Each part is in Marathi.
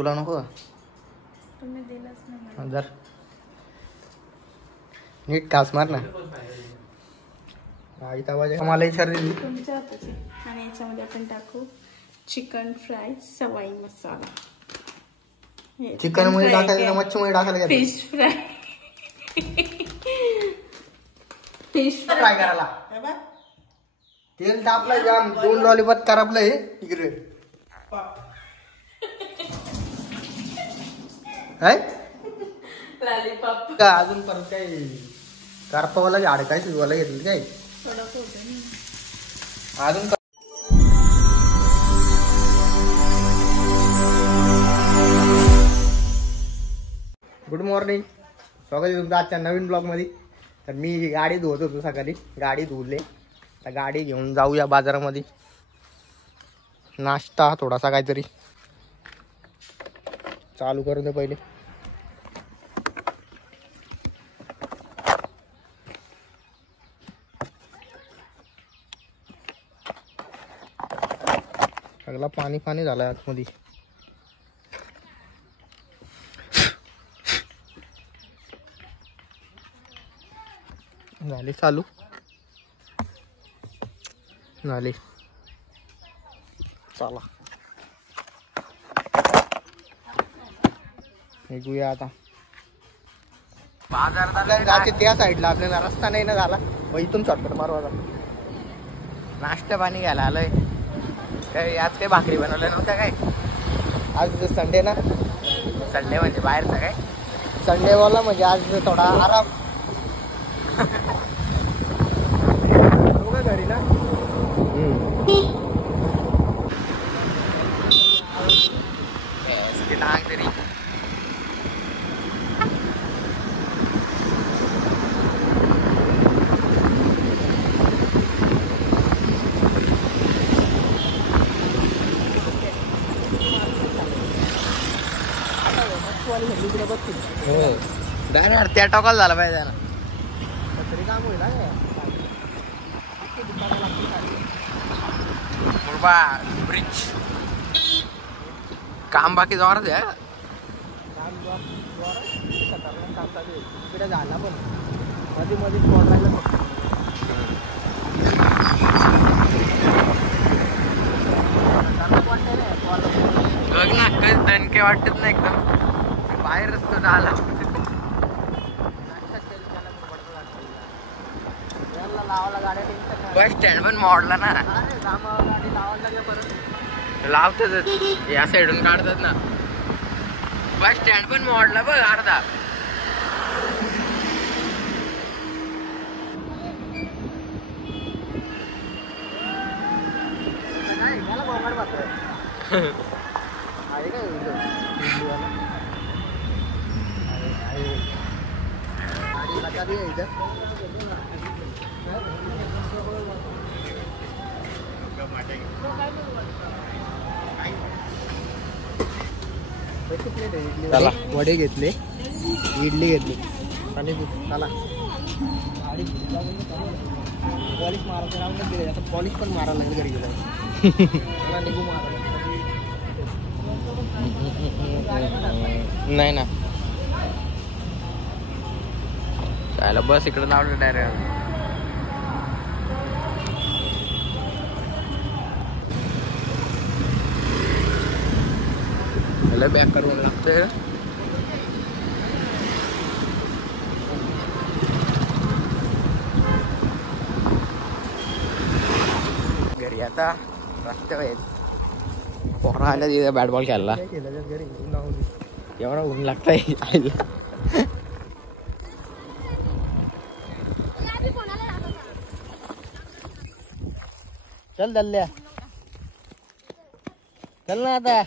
तुला नको का? तुम्ही दिलंच नाही जर नीट कास मार ना. मला विचारली तुमच्या हाताची. आणि याच्यामध्ये आपण टाकू चिकन फ्राय सवाई मसाला. चिकन मध्ये टाकायला मच्छी मध्ये टाकायला फिश फ्राय. फिश फ्राय करायला तेल तापलं जाम 2 लॉलीपॉप करपलं हे इकडे. लॉलीपॉप का अजून परत काही करपावाला झाड काय शिजवायला घेतलं काय अजून. गुड मॉर्निंग, स्वागत आहे तुमचं आजच्या नवीन ब्लॉग मध्ये. तर मी गाडी धुवत होतो सकाळी, गाडी धुवले. तर गाडी घेऊन जाऊया बाजारामध्ये. नाश्ता थोडासा काहीतरी चालू करून दे पहिले. सगळा पाणी पाणी झालाय आतमध्ये. झाली चालू झाली. चला निघूया आता बाजारात. आपल्याला जायचे त्या साईडला, आपल्याला रस्ता नाही ना झाला. मग इथून शॉर्टकट मारू आता. नाश्ता पाणी घ्यायला आलोय. काय आज काही भाकरी बनवलं नव्हतं काय? आज संडे ना, संडे म्हणजे बाहेरचा काय संडेवाला, म्हणजे आज थोडा आराम. घरी ना तरी डायरेक्ट त्या टोकाला झाला पाहिजे ना, तरी काम होईल. ब्रिज काम बाकी जोरात आहे. काम चालू आहे इकडे झाला, पण मध्ये मध्ये स्पॉट राहिला फक्त. बघ ना, काही दणके वाटत नाही एकदम. बाहेर रस्ता झाला. बस स्टँड पण मोडला ना. लावतात या साईडून काढतात ना. बस स्टँड पण मोडला बघ अर्धा. चला वडे घेतले, इडली घेतली आणि चला पॉलिश मारायचं राहूनच दिले. आता पॉलिश पण मारायला लागेल घरी गेला. निघू नाही ना चायला. बस इकडे लावलं डायरेक्ट. बॅक करून लागतंय. घरी आता रस्त्यावर आहेत. पोरा आल्या तिथे बॅट बॉल खेळला. एवढा ऊन लागतंय आईला. चल दल्ल्या, चल ना आता.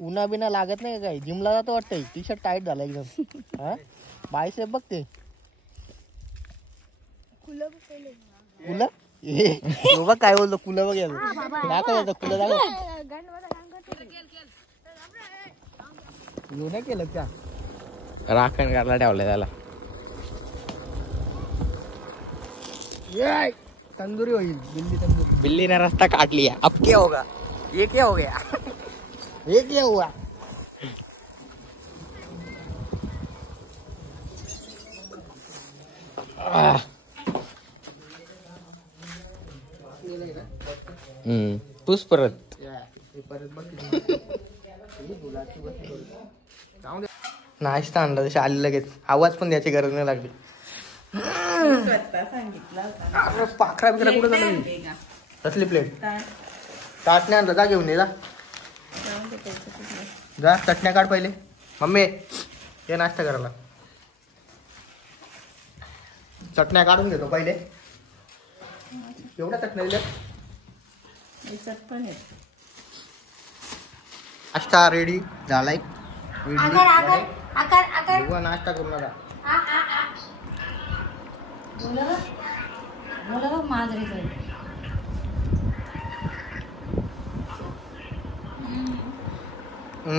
उन्हा बिना लागत नाही काय? जिमला जातो वाटतंय. टी शर्ट टाईट झाला एकदम. हा बायसेप बघ ते. कुलं बघ काय बोलतो. कुलं बघ दाखव. कुलं दाखव. येऊ नाही केलं त्या राखण करायला ठेवलंय त्याला. तंदुरी होईल दिल्ली तंदुरी. बिल्ली ने रास्ता काट लिया, अब क्या होगा? ये क्या हो गया? ये क्या हुआ? तूच परत नाश्ता आणला तशी आली लगेच, आवाज पण द्यायची गरज नाही लागली. स्वतः सांगितलं अरे पाखरा बिखरा कुठं झालं? कसली प्लेट? ताट नाही आणलं, जा घेऊन ये जा. जा चटण्या काढ पहिले. मम्मी ये नाश्ता करायला. चटण्या काढून घेतो पहिले. एवढ्या चटण्या दिल्या? नाश्ता रेडी झालाय. नाश्ता करू नका.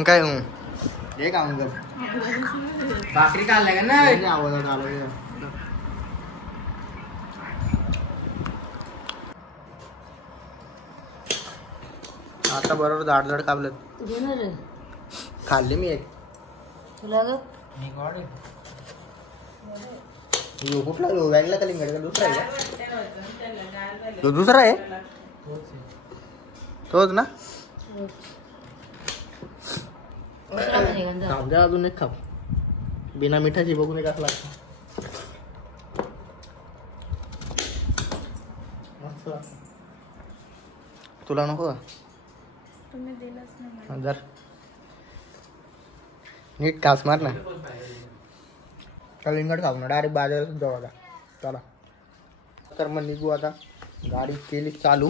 काय हे का भाकरी काढलाय का नाही? आवाज आला. आता बरोबर जाड कापलं. खाल्ली मी एक. कुठला वेगळा कलिंगड का दुसरा आहे का? तो दुसरा आहे तोच ना. अजून एक खाप बिना मिठाची बघून एक असला मस्त. तुला नको जर नीट कास मार ना. कलिंगड खाऊ ना डायरेक्ट बाजारात जाऊ आता. चला तर मग निघू आता. गाडी केली चालू,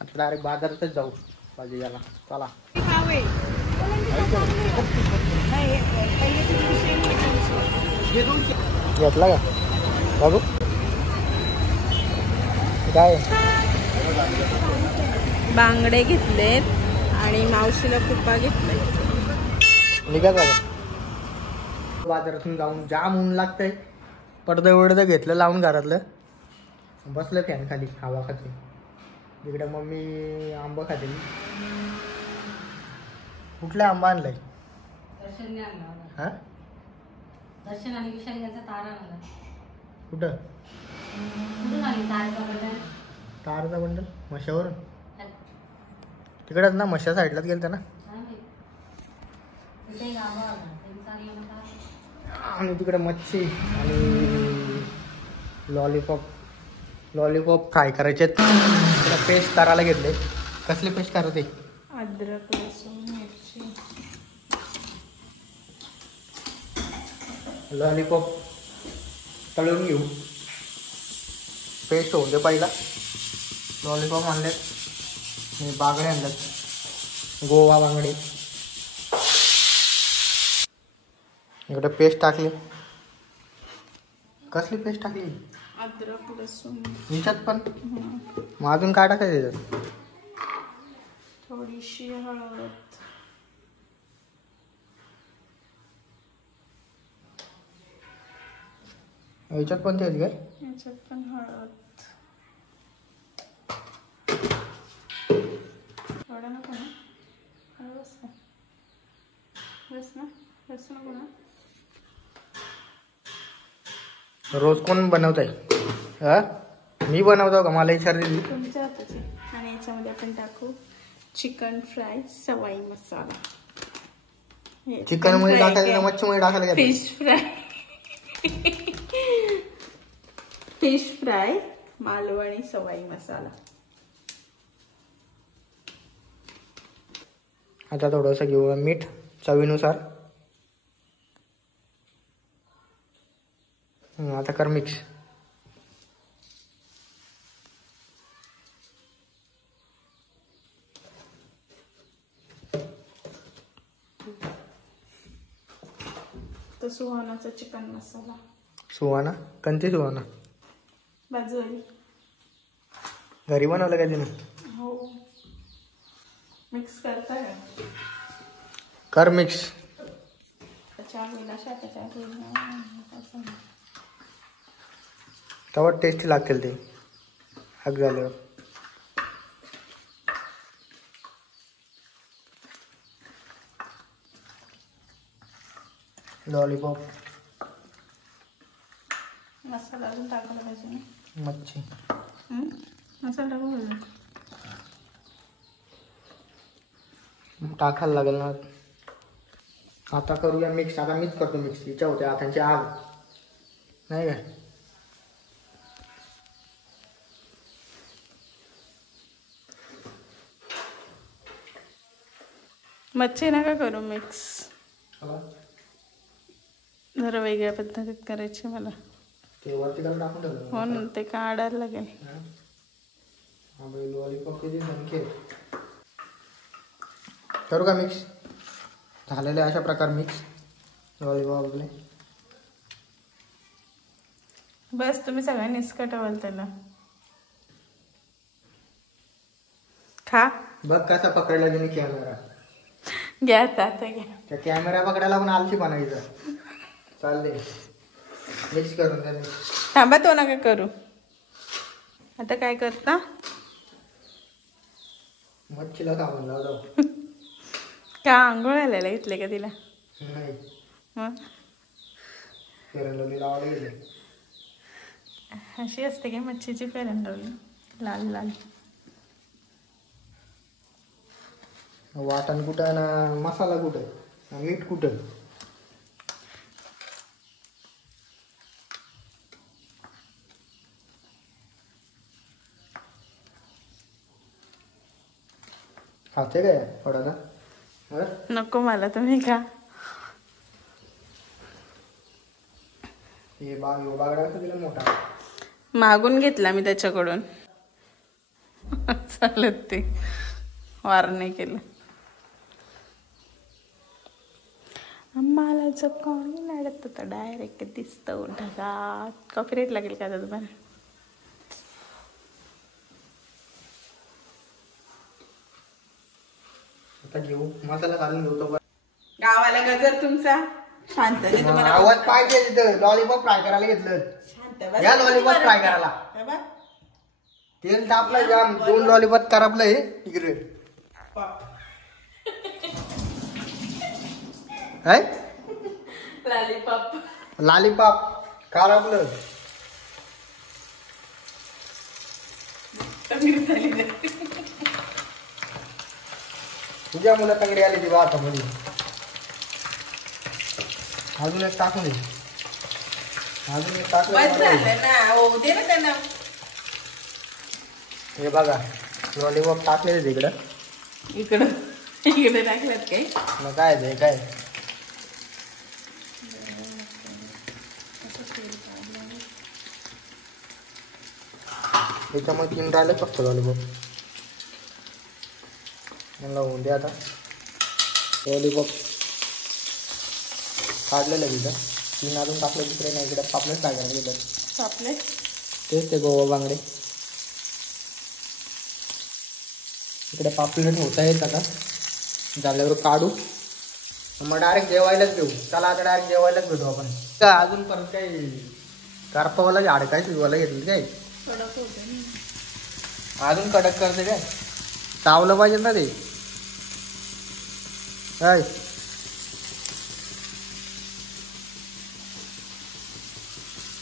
आता डायरेक्ट बाजारातच जाऊ भाजी घ्यायला. चला घेतला का बाबू? काय बांगडे घेतलेत आणि मावशीला कुप्पा घेतलाय. निघा का बाजारातून जाऊन. जाम ऊन लागतंय. पडदं वडदं घेतलं लावून घरातलं, बसलं फॅन खाली हवा खाते. तिकडे मम्मी आंबा खाते. कुठला आंबा आणलाय? हा कुठं? तारचा बंडल मशावरून तिकडेच ना, मशा साईडलाच गेलता ना. आणि तिकडे मच्छी आणि लॉलीपॉप फ्राय करायचे. पेस्ट करायला घेतले. कसली पेस्ट करते? अद्रक लसूण मिरची. लॉलीपॉप तळून घेऊ. पेस्ट होऊन दे पहिला. लॉलीपॉप आणले, बांगडे आणल्यात, गोवा बांगडे. इकडे पेस्ट टाकली. कसली पेस्ट टाकली? अद्रक लसूण. हिच्यात पण मग अजून काय टाकायचं त्याच्यात? थोडीशी हळद. ह्याच्यात पण तेच काय? याच्यात पण हळद. थोडं नको ना? बस ना, बस ना, बस नको ना. रोज कोण बनवत आहे? हा मी बनवतो का? मला विचारली तुमच्या हाताची. आणि याच्यामध्ये आपण टाकू चिकन फ्राय सवाई मसाला. चिकन मध्ये टाकायला, मच्छी मध्ये टाकायला. Fish fry. Fish fry Malvani Savai मसाला. आता थोडंसं घेऊ मीठ चवीनुसार. आता कर मिक्स. तो सुहानाचा चिकन मसाला. सुहाना? कोणती सुहाना? बाजूवाली. घरी बनवलं का तिने? हो. मिक्स करताय कर मिक्स. तेव्हा टेस्टी लागतील ते. हक झाल्यावर लॉलीपॉप मसाला अजून टाकायला पाहिजे ना. मच्छी मसाला टाकू पाहिजे. टाकायला लागेल ना. आता करूया मिक्स. आता मीच करतो मिक्स. तिच्या होत्या हातांची आग नाही काय. मच्छी नका करू मिक्स. जरा वेगळ्या पद्धतीत करायची मला. ते वरती करून टाकून ठेवलं. हो ना, ते काढायला लागेल. लॉलीपॉप किती संख्ये करू का मिक्स. झालेले अशा प्रकार मिक्स लॉलीपॉप आपले. बस तुम्ही सगळ्यांनीच कटवाल त्याला. खा. बघ कसा पकडला तुम्ही कॅमेरा. घ्या आता घ्या. त्या कॅमेरा पकडायला पण आलशी बनायचं. चालले मिक्स करून द्या. थांबा, तो नका करू. आता काय करता. मच्छीला कापून लावतो. का आंघोळायला घेतले का तिला. नाही मग फेरंडवली लावायला गेले. अशी असते काय मच्छीची फेरंडवली. लाल लाल. वाटण कुठं ना मसाला कुठं मीठ कुठं. खाते काय थोडासा. नको मला, तुम्ही खा. हे बागडा कसं दिला मोठा. मागून घेतला मी त्याच्याकडून. चालत ते वार नाही केलं. आम्हाला जो कोणी लढत होता डायरेक्ट दिसतो ढगात. कॉपीराईट लागेल का आता तुम्हाला. आता घेऊ मसाला घालून घेऊ. तो गावाला गजर तुमचा. शांत. आवाज पाहिजे तिथं. लॉलीपॉप फ्राय करायला घेतलं. या लॉलीपॉप फ्राय करायला तेल तापलं जाम. 2 लॉलीपॉप करापलं इकडे. काय लॉलीपॉप करापलं. तुझ्या मुलं तंगडी आली ती आता मध्ये. अजून एक टाकून दे. अजून एक टाकलं. हे बघा लॉलीपॉप टाकले तिकडं. इकडे टाकल्यात काही. मग काय ते काय त्याच्यामुळे 3 राहिले फक्त लॉलीपॉप. मला होऊन दे आता. लॉलीपॉप काढलेलं तिथं. 3 अजून टाकले तिकडे. नाही इकडे पापलेट काय करायला गेलं. पापलेट तेच ते गोवा बांगडे. इकडे पापलेट होत आहेत. आता झाल्यावर काढू मग डायरेक्ट जेवायलाच घेऊ. चला आता डायरेक्ट जेवायलाच भेटू आपण. का अजून परत काही कारपावाला झाड काय शिजवायला घेतली काय. अजून कडक करते काय. चावलं पाहिजे ना ते काय.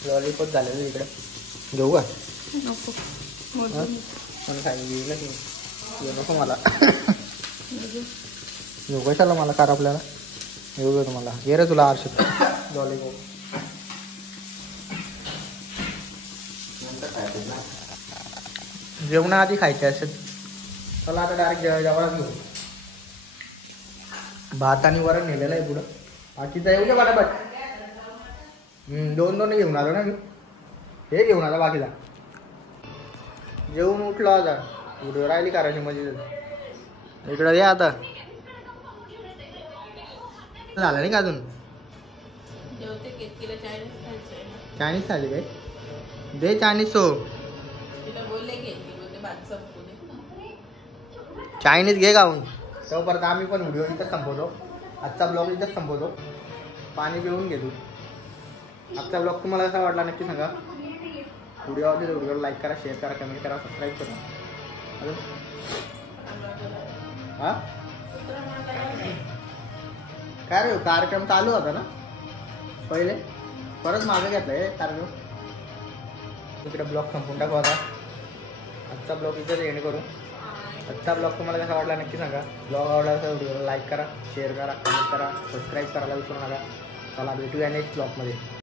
लॉलीपॉप झालेलं इकडे घेऊ का. नको. पण सांगितलं की नको मला. घेऊ कशाला मला कार आपल्याला. घेऊ दे तुम्हाला. ये रे तुला आरशे लॉलीपॉप. जेवणाआधी खायचे असेल. चला आता डायरेक्ट जेवायला घेऊ. भात आणि वरण नेलेलं आहे पुढं. बाकीचा येऊ दे बटाबट. 2 घेऊन आलो ना मी. हे घेऊन आला बाकीचा. जेवून उठलो आता. व्हिडिओ राहिली करायची मजा. इकडं या आता. झालं नाही का अजून. चायनीज खाली काय. दे चायनीज सो. चायनीज घे गाऊन. तोपर्यंत आम्ही पण व्हिडिओ इथंच संपवतो. आजचा ब्लॉग इथंच संपवतो. पाणी पिऊन घेतो. आजचा ब्लॉग तुम्हाला कसा वाटला नक्की सांगा. व्हिडिओ आवडली तर व्हिडिओला लाईक करा, शेअर करा, कमेंट करा, सबस्क्राईब करा. अजून हां काय रे कार्यक्रम चालू होता ना पहिले, परत मागे घेतलाय कार्यक्रम. इकडे ब्लॉग संपून टाकू आता. आजचा ब्लॉग इथंच एंड करू. आजचा ब्लॉग तुम्हाला कसा वाटला नक्की सांगा. ब्लॉग आवडला तर व्हिडिओला लाईक करा, शेअर करा, कमेंट करा, सबस्क्राईब करायला विसरू नका. चला भेटूया नेक्स्ट ब्लॉगमध्ये.